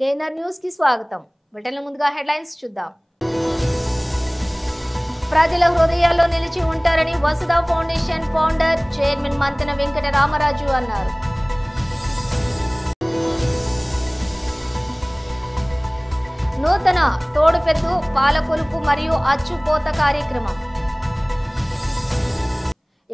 KNR news కి స్వాగతం. బులెటిన్ల ముందుగా హెడ్లైన్స్ చూద్దాం. ప్రజల హృదయాల్లో నిలిచి ఉంటారని Vasudha foundation founder chairman Manthena Venkata Ramaraju అన్నారు. నూతన తోడుపెద్దు పాలకొలుపు మరియు అచ్చుపోత కార్యక్రమం.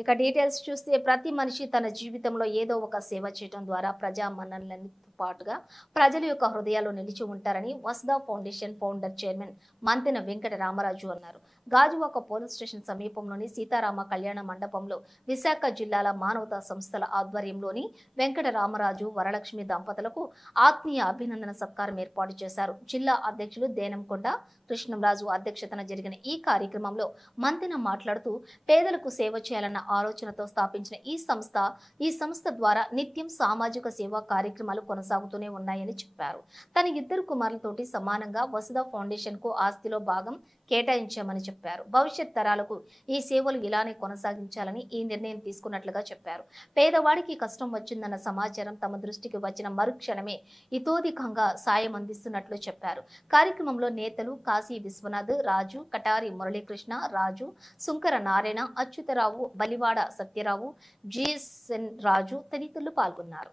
ఇక డీటెయిల్స్ చూస్తే ప్రతి మనిషి తన జీవితంలో ఏదో ఒక సేవ చేయడం ద్వారా ప్రజా మన్ననలతో పాటుగా ప్రజల యొక్క హృదయాల్లో నిలిచి ఉంటారని Vasudha foundation founder chairman Manthena Venkata Ramaraju అన్నారు. గాజువాక పోలీస్ స్టేషన్ సమీపంలోని సీతారామ కళ్యాణ మండపంలో విశాఖ జిల్లాల మానవతా సంస్థల ఆధ్వర్యంలోని వెంకట రామరాజు వరలక్ష్మి దంపతులకు ఆత్మీయ అభినందన సత్కారం ఏర్పాటు చేశారు. జిల్లా అధ్యక్షులు దేనంకొండ కృష్ణంరాజు అధ్యక్షతన జరిగిన ఈ కార్యక్రమంలో మంతెన మాట్లాడుతూ పేదలకు సేవ చేయాలన్న ఆలోచనతో స్థాపించిన ఈ సంస్థ ద్వారా నిత్యం సామాజిక సేవా కార్యక్రమాలు కొనసాగుతూనే ఉన్నాయని చెప్పారు. తన ఇద్దరు కుమారులతోటి సమానంగా వసుధ ఫౌండేషన్ కు ఆస్తిలో భాగం కేటాయించామని చెప్పారు. భవిష్యత్ తరాలకు ఈ సేవలు ఇలానే కొనసాగించాలని ఈ నిర్ణయం తీసుకున్నట్లుగా చెప్పారు. పేదవాడికి కష్టం వచ్చిందన్న సమాచారం తమ దృష్టికి వచ్చిన మరుక్షణమే ఇతోధికంగా సాయం అందిస్తున్నట్లు చెప్పారు. కార్యక్రమంలో నేతలు కాశీ విశ్వనాథ్, రాజు, కటారి మురళీకృష్ణ, రాజు, సుంకర నారాయణ, అచ్యుతరావు, బలివాడ సత్యరావు, జిఎస్ఎన్ రాజు తదితరులు పాల్గొన్నారు.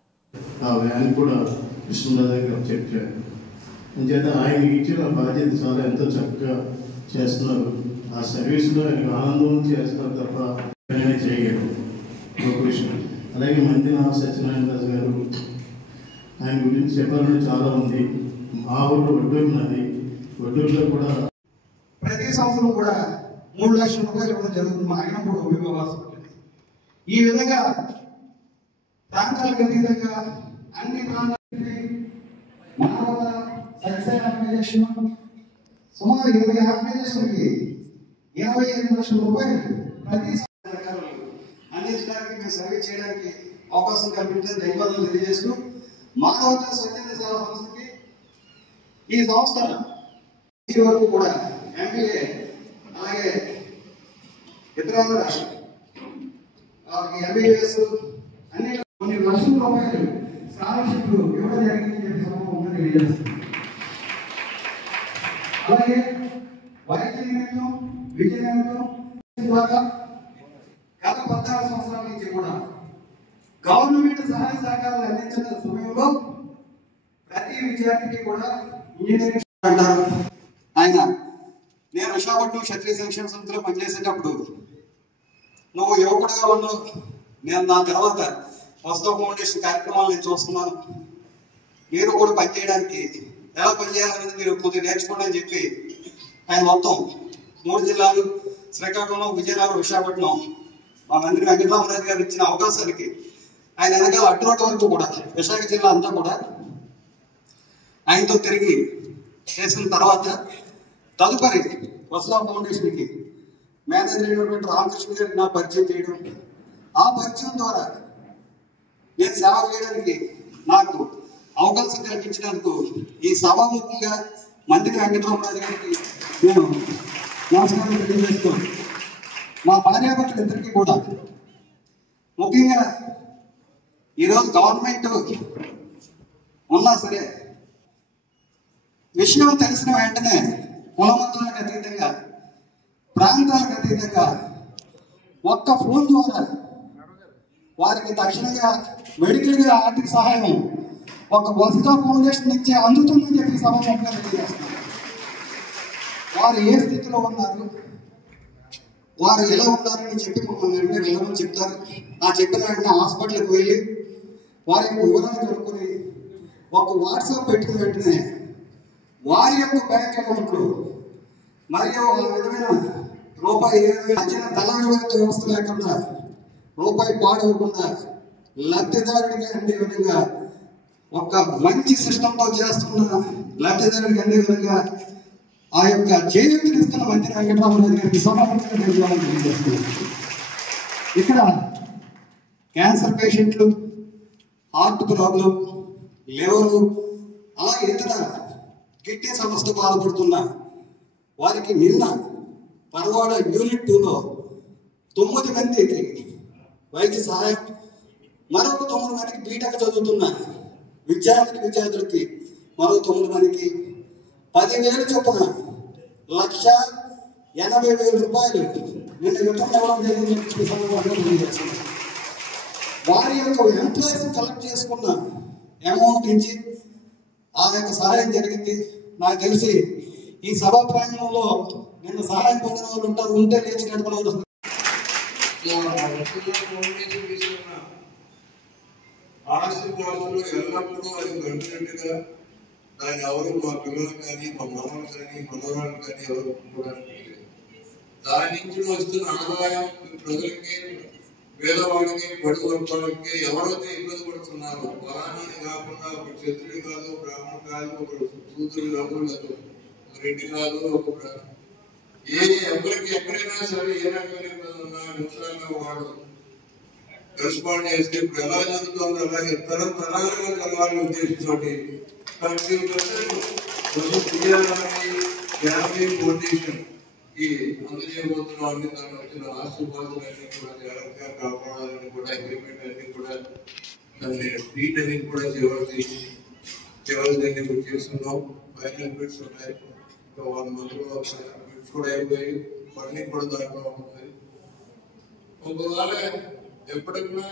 ఆయన ఇచ్చిన బాధ్యత చాలా ఎంతో చక్కగా చేస్తున్నారు. ఆ సర్వీస్లో ఆయన ఆనందం చేస్తున్నారు తప్ప చేయగలరు. ఒక విషయం. అలాగే మంతెన సత్యనారాయణ రాజు గారు, ఆయన గురించి చెప్పాలని చాలా ఉంది. మా ఊళ్ళో ఒడ్డూరు ఉన్నది. ఒడ్డూరులో కూడా ప్రతి సంవత్సరం కూడా 3 లక్షల రూపాయలు ఇవ్వడం జరుగుతుంది. మా ఆయన కూడా ఉపయోగవాసం. ఈ విధంగా ప్రాంతాలకు అతీతంగా అన్ని ప్రాంతాలకి మానవత సక్సెస్ ఆర్గనైజేషన్ సుమారు 20 ఆర్గనైజేషన్కి 25 లక్షల రూపాయలు ప్రతి అందించడానికి మేము సర్వీస్ చేయడానికి అవకాశం కల్పించే ధన్యవాదాలు తెలియజేస్తూ మానవత స్వచ్ఛంద సేవా సంస్థకి ఈ సంస్థ వరకు కూడా ఎంబీఏ అలాగే ఇతర ఎంబీబీఎస్ అన్ని కొన్ని లక్షల రూపాయలు స్కాలర్షిప్ ఇవ్వడం జరిగిందని చెప్పి సందర్భంగా తెలియజేస్తుంది. అలాగే వైద్య నిమిత్తం విద్య నిమిత్తం ద్వారా గత 14 సంవత్సరాల నుంచి కూడా గవర్నమెంట్ సహాయ సహకారాలు అందించిన సమయంలో ప్రతి విద్యార్థికి కూడా ఇంజనీరింగ్ అంటారు. ఆయన నేను విశాఖపట్నం క్షత్రియ సంక్షేమ సంస్థలో పనిచేసేటప్పుడు నువ్వు యువకుడుగా ఉన్నావు, నేను నా తర్వాత వసుధ ఫౌండేషన్ కార్యక్రమాలు నేను చూస్తున్నాను, మీరు కూడా పనిచేయడానికి ఎలా పనిచేయాలనేది మీరు కొద్దిగా నేర్చుకోండి అని చెప్పి ఆయన మొత్తం 3 జిల్లాలు శ్రీకాకుళం, విజయనగరం, విశాఖపట్నం మా మంత్రి వెంకటరామరాజు గారు ఇచ్చిన అవకాశాలకి ఆయన వెనకాల అడ్డురోడ్డు వరకు కూడా విశాఖ జిల్లా అంతా కూడా ఆయనతో తిరిగి చేసిన తర్వాత తదుపరి వసుధ ఫౌండేషన్కి మేనేజర్ అయినటువంటి రామకృష్ణ గారికి నా పరిచయం చేయడం, ఆ పరిచయం ద్వారా నేను సేవ చేయడానికి నాకు అవకాశం కల్పించినందుకు ఈ సభాముఖంగా మంత్రి వెంకటరామరాజు గారికి నేను నమస్కారం తెలియజేస్తున్నాను. మా భార్యాభర్తలు ఇద్దరికీ కూడా ముఖ్యంగా ఈరోజు గవర్నమెంట్ ఉన్నా సరే విషయం తెలిసిన వెంటనే కులమతాలకు అతీతంగా ప్రాంతాలకు అతీతంగా ఒక్క ఫోన్ ద్వారా వారికి తక్షణంగా మెడికల్గా ఆర్థిక సహాయం ఒక వసుధ ఫౌండేషన్ నుంచి అందుతుందని చెప్పి సభాముఖంగా తెలియజేస్తున్నారు. వారు ఏ స్థితిలో ఉన్నారు, వారు ఎలా ఉన్నారని చెప్పి మమ్మల్ని వెంటనే వెళ్ళమని చెప్తారు. ఆ చెప్పిన వెంటనే హాస్పిటల్కి వెళ్ళి వారి యొక్క వివరాలు కనుక్కొని ఒక వాట్సాప్ పెట్టిన వెంటనే వారి యొక్క బ్యాంక్ అకౌంట్లు మరియు ఆ విధమైన రూపాయి చిన్న దళారు వ్యవస్థ లేకుండా రూపాయి పాడవకుండా లబ్ధిదారుడికి అందే విధంగా ఒక మంచి సిస్టంతో చేస్తున్న లబ్ధిదారుడికి అందే విధంగా ఆ యొక్క చేయూతిని ఇస్తున్న మంత్రి వెంకటరామరాజు గారికి సమానంగా తెలియజేస్తున్నారు. ఇక్కడ క్యాన్సర్ పేషెంట్లు, హార్ట్ ప్రాబ్లం, లివరు, అలాగే ఇతర కిడ్నీ సమస్యతో బాధపడుతున్న వారికి నిన్న పరవాడ యూనిట్ 2లో 9 మందికి వైద్య సహాయం, మరొక 9 మందికి బీటెక్ చదువుతున్న విద్యార్థులకి మరో 9 మందికి 10,000 చొప్పున 1,80,000 రూపాయలు నిన్న విత్తనం ఇవ్వడం జరిగింది. సందర్భంగా తెలియజేస్తున్నాను. వారి యొక్క ఎంప్లాయీస్ కలెక్ట్ చేసుకున్న అమౌంట్ నుంచి ఆ యొక్క సహాయం జరిగింది. నాకు తెలిసి ఈ సభా ప్రాంగణంలో నిన్న సహాయం పొందిన వాళ్ళు ఉంటారు, ఉంటే లేచి నడపడం. ఆశీర్వాదాలు ఎల్లప్పుడూ అది గడిచినట్టుగా దాన్ని ఎవరు మా పిల్లలు కానీ మా మనవలు కానీ మనవరాలు కానీ ఎవరు ఒప్పుకోవడానికి లేదు. దాని నుంచి వస్తున్న ఆదాయం ప్రజలకి, పేదవాడికి, బడుగు వర్గాలకి ఎవరైతే ఇబ్బంది పడుతున్నారో ఫలానాని కాకుండా ఒక క్షత్రుడు కాదు, బ్రాహ్మణ కాదు, ఒక సూత్రుడు కాదు, ఒక రెడ్డి కాదు, ఒక ఎవరికి ఎక్కడైనా సరే ఏ రకమైన ఇబ్బంది ఉన్నా నిమిషాల్లో వాడు రెస్పాండ్ చేస్తే ఇప్పుడు ఎలా జరుగుతుందో అలాగే తరాలుగా జరగాలని ఉద్దేశంతో 30% ఫౌండేషన్ కి అందజేయబోతున్నాం. అన్ని దాని వచ్చిన ఆశీర్వాదాలన్నీ కూడా జాగ్రత్తగా కాపాడాలని కూడా అగ్రిమెంట్ అన్ని కూడా దాన్ని ట్రీట్ అనేది కూడా చివరిదాన్ని కూడా చేస్తున్నాం. ఫైనల్ బిట్స్ ఉన్నాయి. 1 month లో బిట్స్ కూడా అయిపోయి అన్ని కూడా దాంట్లో ఉంటుంది. ఒకవేళ ఎప్పటికైనా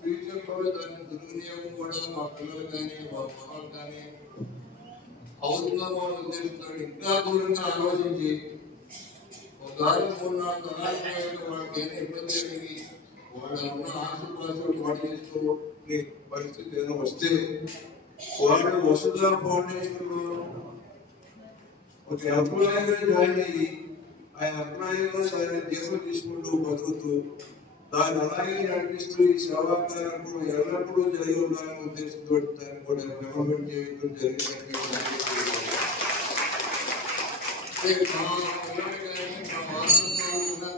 ఫ్యూచర్ లో దాని దుర్వినియోగం కూడా మా పిల్లలు కానీ మా మనలు కానీ అవుతుందేమో అనే ఉద్దేశంతో ఇంకా దూరంగా ఆలోచించి ఒకసారి 3-4 తరాలు వాళ్ళకి ఏదైనా ఇబ్బంది జరిగి వాళ్ళ ఉన్న ఆశీర్వాదాలు పాటు చేస్తూ పరిస్థితి ఏదైనా వస్తే వాళ్ళు వసుధా ఫౌండేషన్ లో ఒక ఎంప్లాయీగా జాయిన్ అయ్యి ఆ ఎంప్లాయీగా సరే జీతం తీసుకుంటూ బతుకుతూ దాన్ని అలాగే నడిపిస్తూ ఈ సేవా కార్యక్రమం ఎల్లప్పుడూ జరిగి ఉండాలనే ఉద్దేశంతో దాన్ని కూడా డెవలప్మెంట్ చేయడం జరిగిందని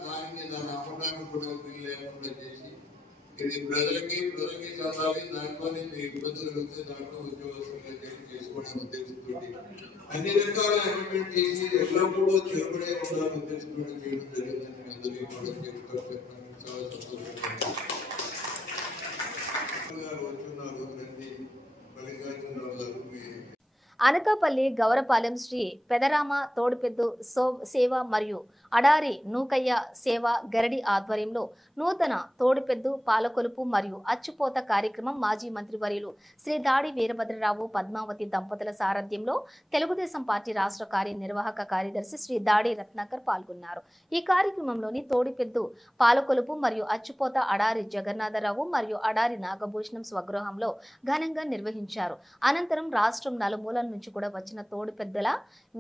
దాని మీద నమ్మకాన్ని కూడా వీలు లేకుండా చేసి ఇది ప్రజలకి చదవాలి. దాంట్లో ఇబ్బందులు కలిగితే దాంట్లో ఉద్యోగస్తులుగా చేసుకోవడం ఉద్దేశంతో అన్ని రకాల అగ్రిమెంట్ చేసి ఎల్లప్పుడూ చేపడే ఉండాలని ఉద్దేశంతో చేయడం జరిగిందని అందరికీ కూడా చాలా సంతోషంగా. అనకాపల్లి గౌరపాలెం శ్రీ పెదరామ తోడుపెద్దు సేవ మరియు అడారి నూకయ్య సేవ గరడి ఆధ్వర్యంలో నూతన తోడుపెద్దు పాలకొలుపు మరియు అచ్చుపోత కార్యక్రమం మాజీ మంత్రివర్యులు శ్రీ దాడి వీరభద్రరావు పద్మావతి దంపతుల సారథ్యంలో తెలుగుదేశం పార్టీ రాష్ట్ర కార్యనిర్వాహక కార్యదర్శి శ్రీ దాడి రత్నాకర్ పాల్గొన్నారు. ఈ కార్యక్రమంలోని తోడుపెద్దు పాలకొలుపు మరియు అచ్చుపోత అడారి జగన్నాథరావు మరియు అడారి నాగభూషణం స్వగృహంలో ఘనంగా నిర్వహించారు. అనంతరం రాష్ట్రం నలుమూలల నుంచి కూడా వచ్చిన తోడుపెద్దల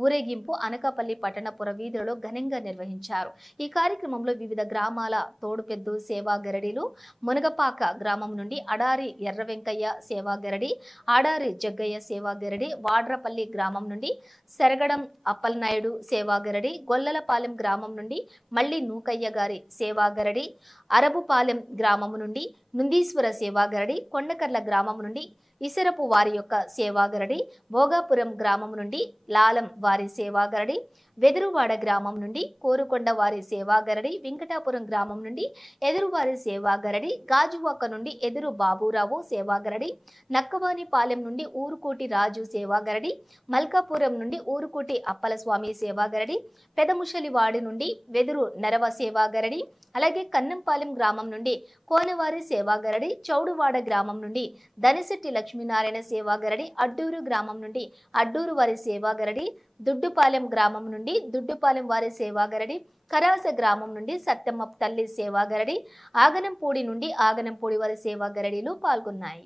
ఊరేగింపు అనకాపల్లి పట్టణపుర వీధులలో ఘనంగా నిర్వహించారు. ఈ కార్యక్రమంలో వివిధ గ్రామాల తోడుపెద్దు సేవా గరడీలు మునగపాక గ్రామం నుండి అడారి ఎర్ర వెంకయ్య సేవా గరడి, ఆడారి జగ్గయ్య సేవా గరడి, వాడ్రపల్లి గ్రామం నుండి సెరగడం అప్పలనాయుడు సేవా గరడి, గొల్లలపాలెం గ్రామం నుండి మళ్లీ నూకయ్య గారి సేవా గరడి, అరబుపాలెం గ్రామం నుండి నుందీశ్వర సేవా గరడి, కొండకర్ల గ్రామం నుండి ఇసరపు వారి యొక్క సేవాగరడి, భోగాపురం గ్రామం నుండి లాలం వారి సేవాగరడి, వెదురువాడ గ్రామం నుండి కోరుకొండ వారి సేవాగరడి, వెంకటాపురం గ్రామం నుండి ఎదురువారి సేవాగరడి, గాజువాక నుండి ఎదురు బాబురావు సేవాగరడి, నక్కవానిపాలెం నుండి ఊరుకోటి రాజు సేవాగరడి, మల్కాపురం నుండి ఊరుకోటి అప్పలస్వామి సేవాగరడి, పెదముషలివాడి నుండి వెదురు నరవ సేవాగరడి, అలాగే కన్నంపాలెం గ్రామం నుండి కోనవారి సేవాగరడి, చౌడువాడ గ్రామం నుండి దనిశెట్టి లక్ష్మీనారాయణ సేవాగరడి, అడ్డూరు గ్రామం నుండి అడ్డూరు వారి సేవాగరడి, దుడ్డుపాలెం గ్రామం నుండి దుడ్డుపాలెం వారి సేవాగరడి, కరాస గ్రామం నుండి సత్యమ్మ తల్లి సేవాగరడి, ఆగనంపూడి నుండి ఆగనంపూడి వారి సేవాగరడీలు పాల్గొన్నాయి.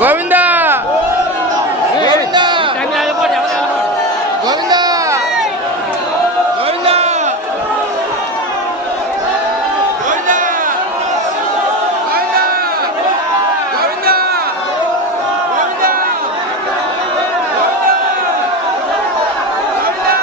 గోవిందా గోవిందా గోవిందా గోవిందా గోవిందా గోవిందా గోవిందా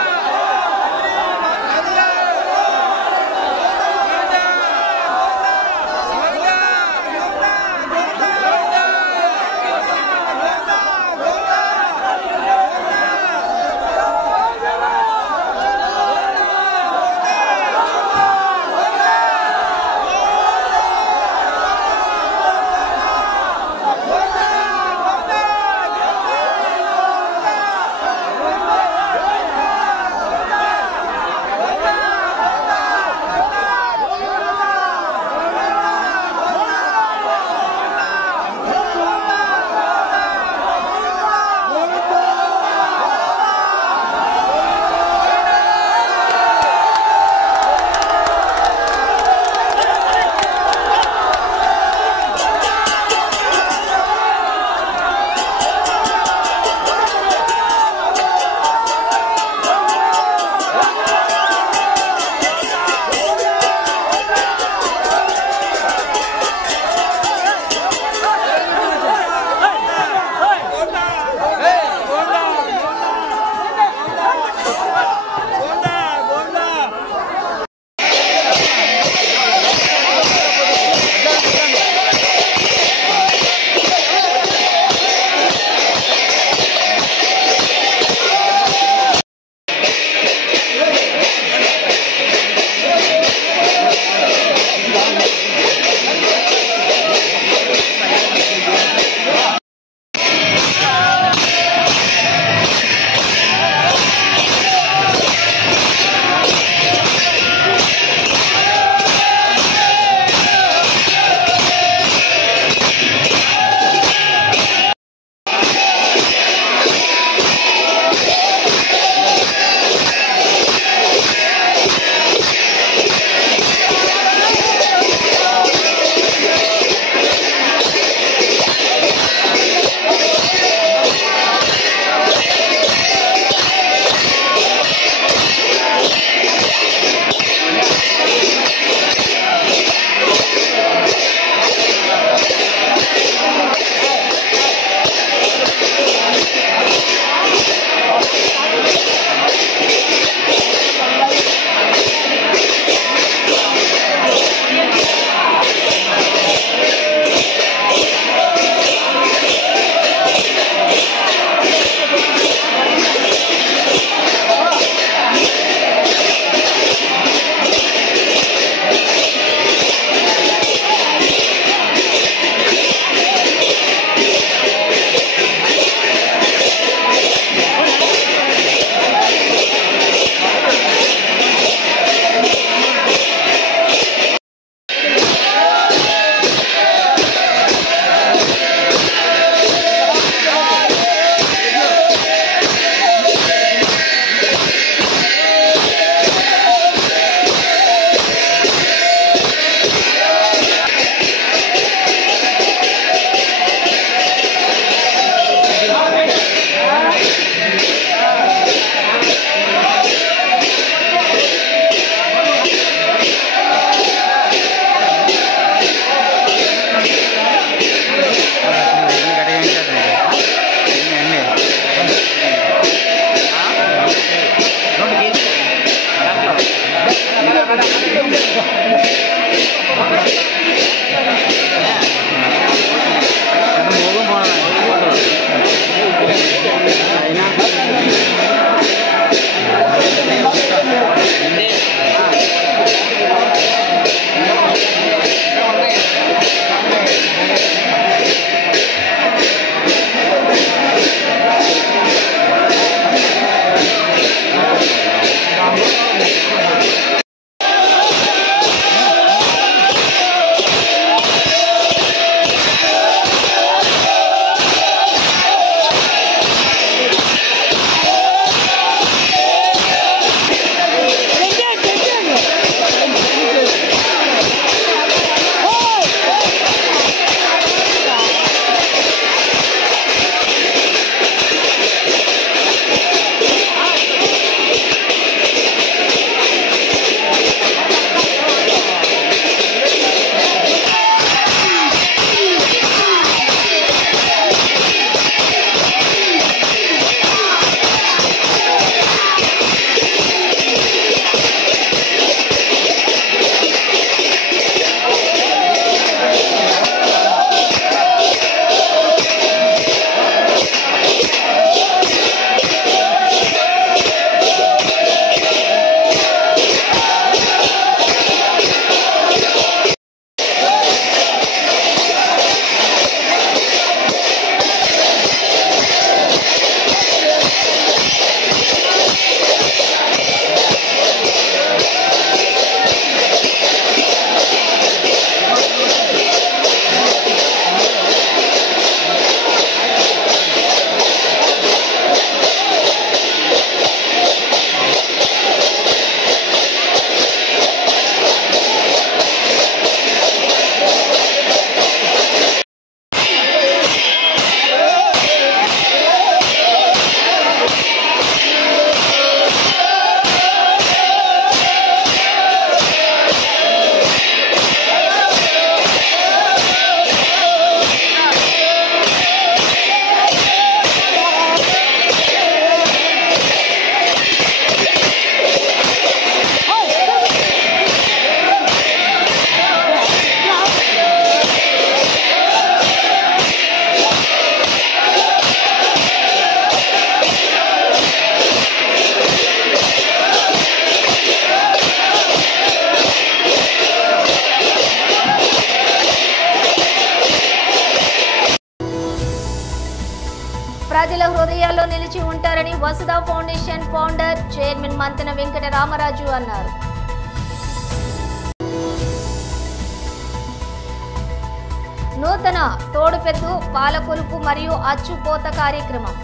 ప్రజల హృదయాల్లో నిలిచి ఉంటారని Vasudha foundation founder chairman Manthena Venkata Ramaraju అన్నారు. నూతన తోడుపెద్దు పాలకొలుపు మరియు అచ్చుపోత కార్యక్రమం